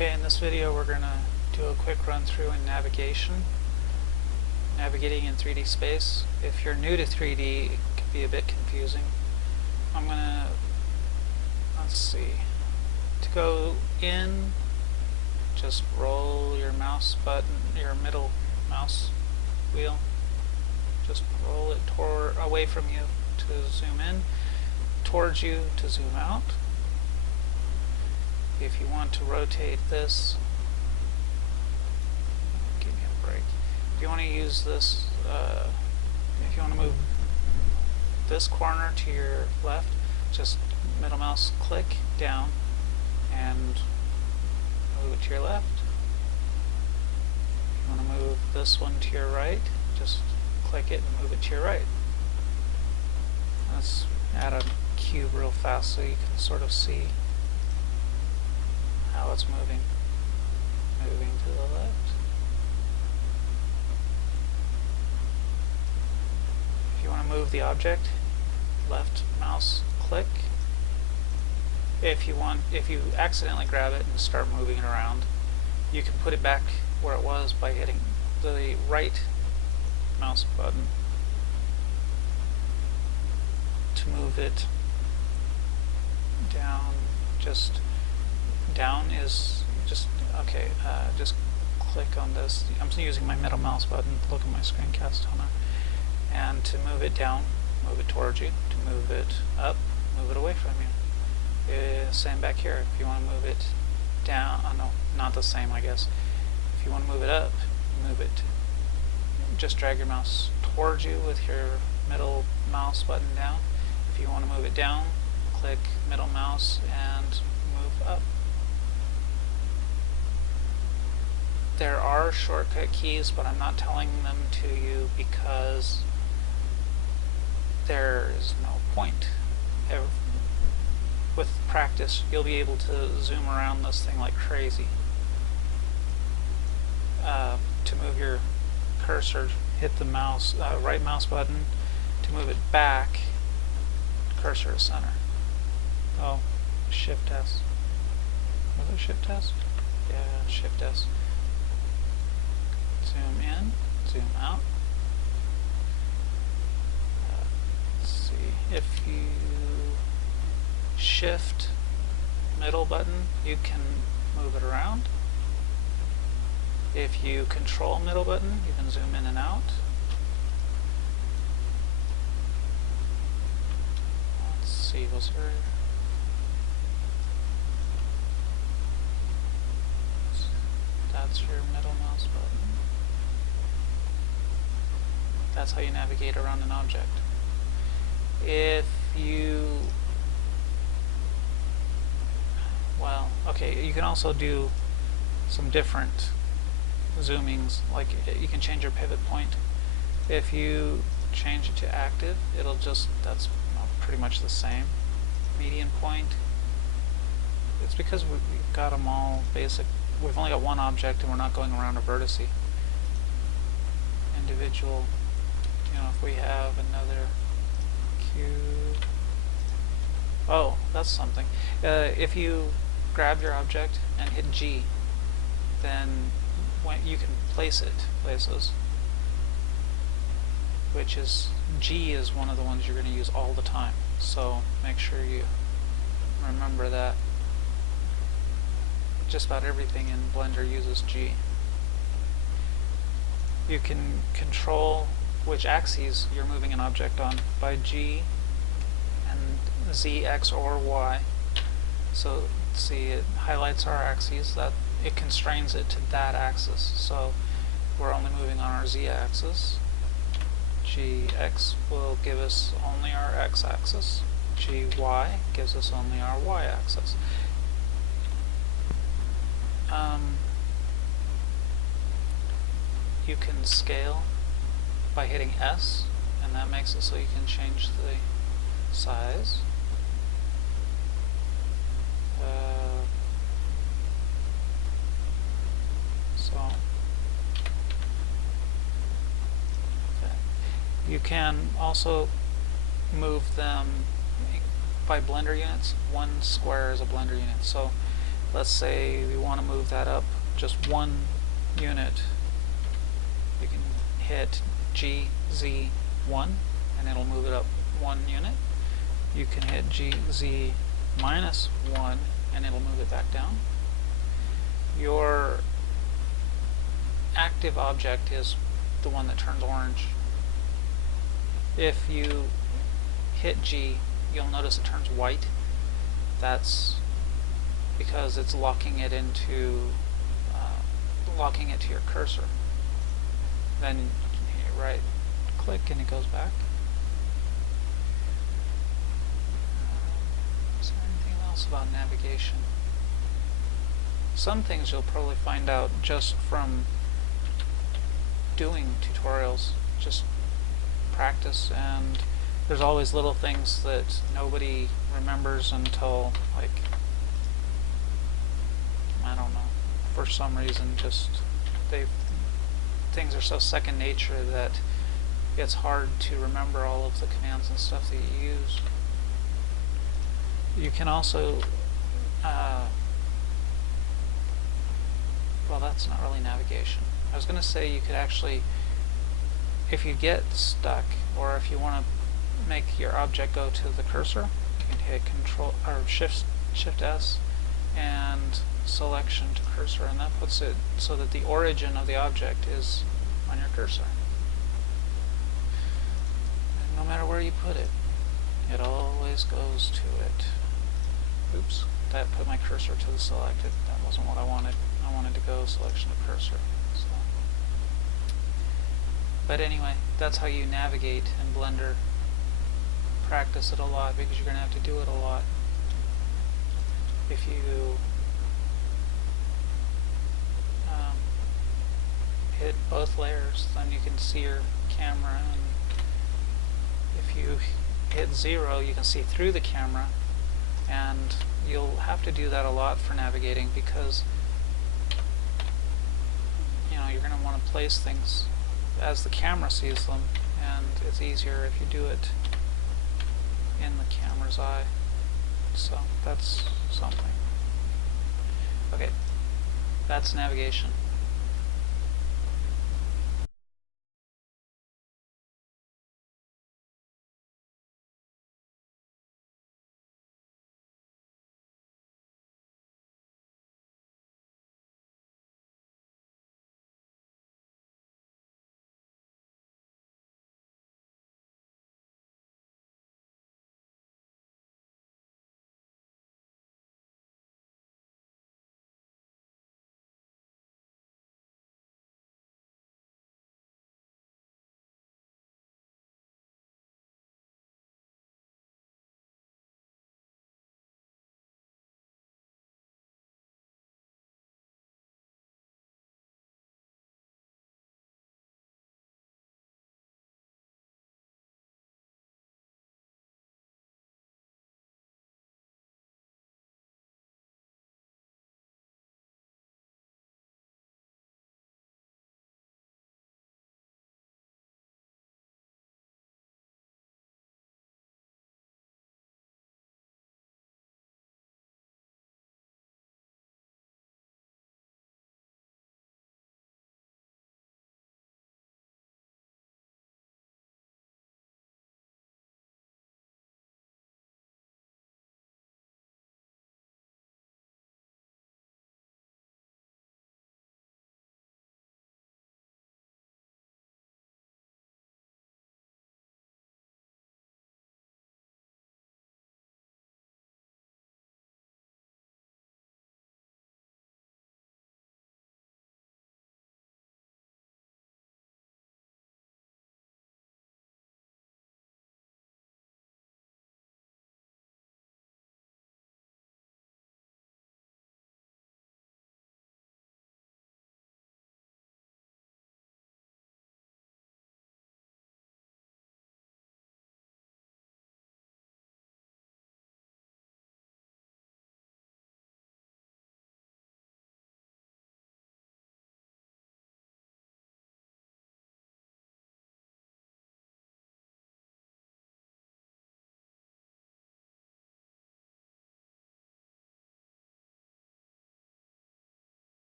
Okay, in this video we're going to do a quick run through in navigation, navigating in 3D space. If you're new to 3D, it can be a bit confusing. I'm going to, let's see, to go in, just roll your mouse button, your middle mouse wheel, just roll it away from you to zoom in, towards you to zoom out. If you want to rotate this, give me a break. If you want to use this, if you want to move this corner to your left, just middle mouse click down and move it to your left. If you want to move this one to your right, just click it and move it to your right. Let's add a cube real fast so you can sort of see how it's moving to the left. If you want to move the object, left mouse click. If you accidentally grab it and start moving it around, you can put it back where it was by hitting the right mouse button to move it down. Just down is just okay. Just click on this. I'm using my middle mouse button. Look at my screencast toner, and to move it down, move it towards you. To move it up, move it away from you. Same back here. If you want to move it down, no, not the same, I guess. If you want to move it up, move it. Just drag your mouse towards you with your middle mouse button down. If you want to move it down, click middle mouse and move up. There are shortcut keys, but I'm not telling them to you because there is no point. With practice, you'll be able to zoom around this thing like crazy. To move your cursor, hit the mouse, right mouse button. To move it back, cursor to center. Oh, Shift S. Was it Shift S? Yeah, Shift S. Zoom in, zoom out. Let's see, if you shift middle button, you can move it around. If you control middle button, you can zoom in and out. Let's see, was there... That's your middle mouse button. That's how you navigate around an object. If you... Well, okay, you can also do some different zoomings, like you can change your pivot point. If you change it to active, it'll just, that's pretty much the same. Median point. It's because we've got them all basic. We've only got one object and we're not going around a vertice. Individual, you know, if we have another cube. Oh, that's something. If you grab your object and hit G, then when you can place it places, which is, G is one of the ones you're going to use all the time. So make sure you remember that. Just about everything in Blender uses G. You can control which axes you're moving an object on by G and Z, X, or Y. So see, it highlights our axes, that it constrains it to that axis. So we're only moving on our Z axis. GX will give us only our X axis. GY gives us only our Y axis. You can scale by hitting S, and that makes it so you can change the size. You can also move them by Blender units. One square is a Blender unit. So let's say we want to move that up just 1 unit. You can hit GZ1 and it'll move it up 1 unit. You can hit GZ minus 1 and it'll move it back down. Your active object is the one that turns orange. If you hit G, you'll notice it turns white. That's because it's locking it into your cursor. Then you right click and it goes back. Is there anything else about navigation? Some things you'll probably find out just from doing tutorials, just practice, and there's always little things that nobody remembers until, like, I don't know, for some reason just things are so second nature that it's hard to remember all of the commands and stuff that you use. You can also well, that's not really navigation. I was going to say you could actually, if you get stuck or if you want to make your object go to the cursor, you can hit Control or Shift S and selection to cursor, and that puts it so that the origin of the object is on your cursor. And no matter where you put it, it always goes to it. Oops, that put my cursor to the selected. That wasn't what I wanted. I wanted to go selection to cursor. So. But anyway, that's how you navigate in Blender. Practice it a lot because you're going to have to do it a lot. If you hit both layers, then you can see your camera, and if you hit 0, you can see through the camera, and you'll have to do that a lot for navigating because you're going to want to place things as the camera sees them, and it's easier if you do it in the camera's eye. So that's something. Okay, that's navigation.